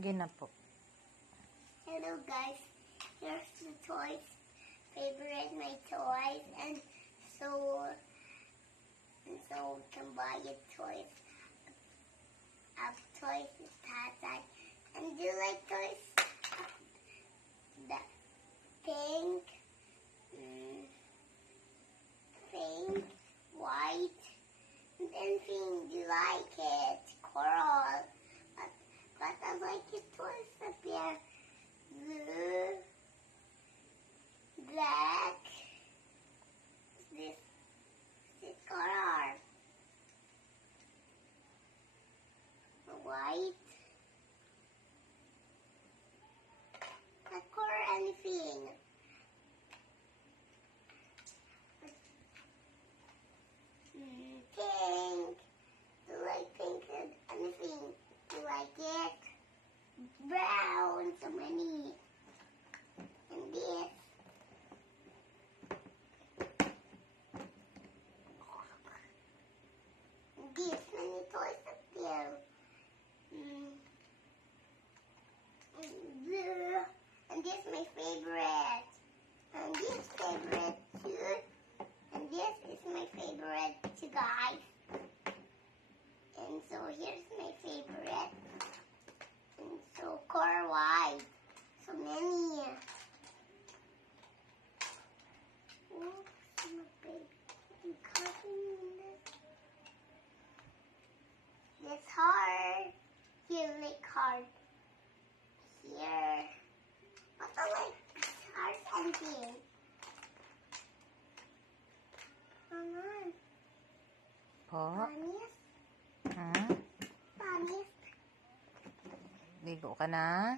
Sige na po. Hello guys, here's the toys. Favorite my toys, and so we can buy your toys. Toys with Tata. And do you like toys? The pink, pink, white, and then pink. You like it? Coral. But I like your toys up here. Blue, black. This color. White. Not color anything. Pink. Do you like pink and anything? Do you like it? Brown, so many. And this. And this, many toys up there. Blue. And this my favorite. And this favorite too. And this is my favorite too, guys. And so here's my favorite. And so color white. So many. Oops, my baby. Cutting this. This hard. Here, make hard. Here. What do I like hard anything? Po? Panis? Panis? Ligo ka na?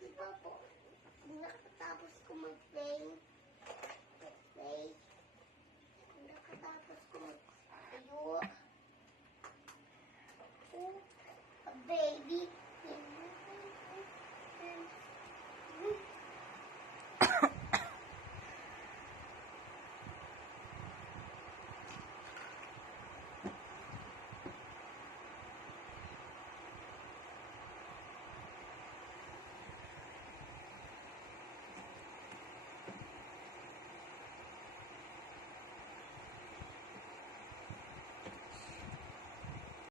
Diba po? Nakatapos ko mag-play. Nakatapos ko mag-ayo. Oh, a baby.